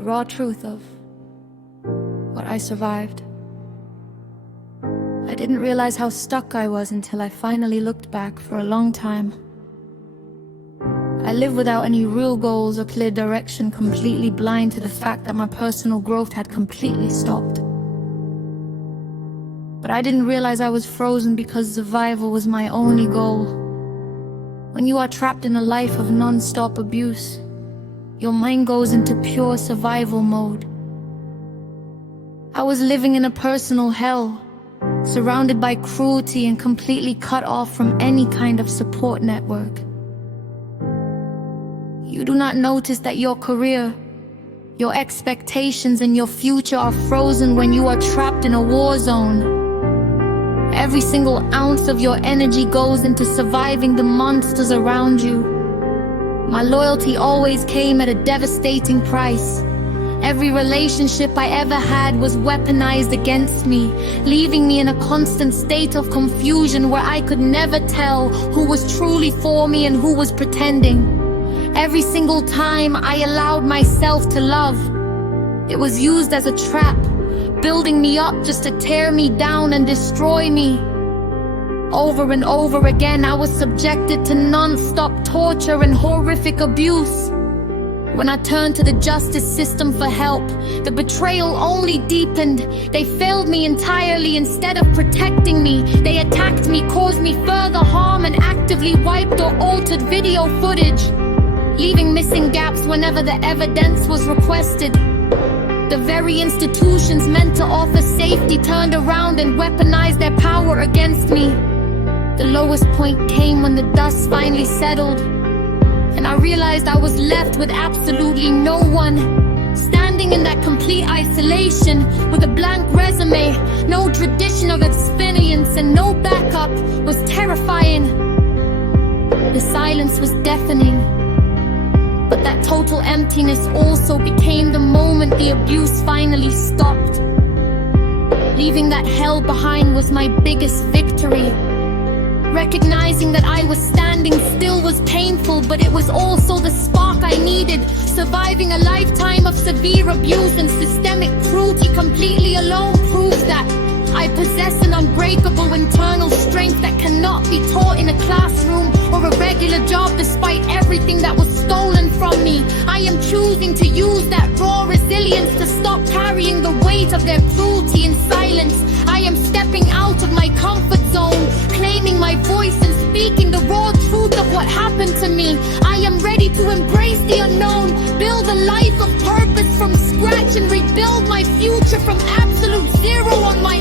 the raw truth of what I survived. I didn't realize how stuck I was until I finally looked back for a long time. I lived without any real goals or clear direction, completely blind to the fact that my personal growth had completely stopped. But I didn't realize I was frozen because survival was my only goal. When you are trapped in a life of non-stop abuse, your mind goes into pure survival mode. I was living in a personal hell, surrounded by cruelty and completely cut off from any kind of support network. You do not notice that your career, your expectations, and your future are frozen when you are trapped in a war zone. Every single ounce of your energy goes into surviving the monsters around you. My loyalty always came at a devastating price. Every relationship I ever had was weaponized against me, leaving me in a constant state of confusion where I could never tell who was truly for me and who was pretending. Every single time I allowed myself to love, it was used as a trap, building me up just to tear me down and destroy me. Over and over again, I was subjected to non-stop torture and horrific abuse. When I turned to the justice system for help, the betrayal only deepened. They failed me entirely. Instead of protecting me, they attacked me, caused me further harm, and actively wiped or altered video footage, leaving missing gaps whenever the evidence was requested. The very institutions meant to offer safety turned around and weaponized their power against me. The lowest point came when the dust finally settled, and I realized I was left with absolutely no one. Standing in that complete isolation with a blank resume, no tradition of experience and no backup, was terrifying. The silence was deafening, but that total emptiness also became the moment the abuse finally stopped. Leaving that hell behind was my biggest victory. Recognizing that I was standing still was painful, but it was also the spark I needed. Surviving a lifetime of severe abuse and systemic cruelty completely alone proves that I possess an unbreakable internal strength that cannot be taught in a classroom or a regular job. Despite everything that was stolen from me, I am choosing to use that raw resilience to stop carrying the weight of their cruelty in silence. I am stepping out of my comfort zone, claiming my voice and speaking the raw truth of what happened to me. I am ready to embrace the unknown, build a life of purpose from scratch, and rebuild my future from absolute zero on my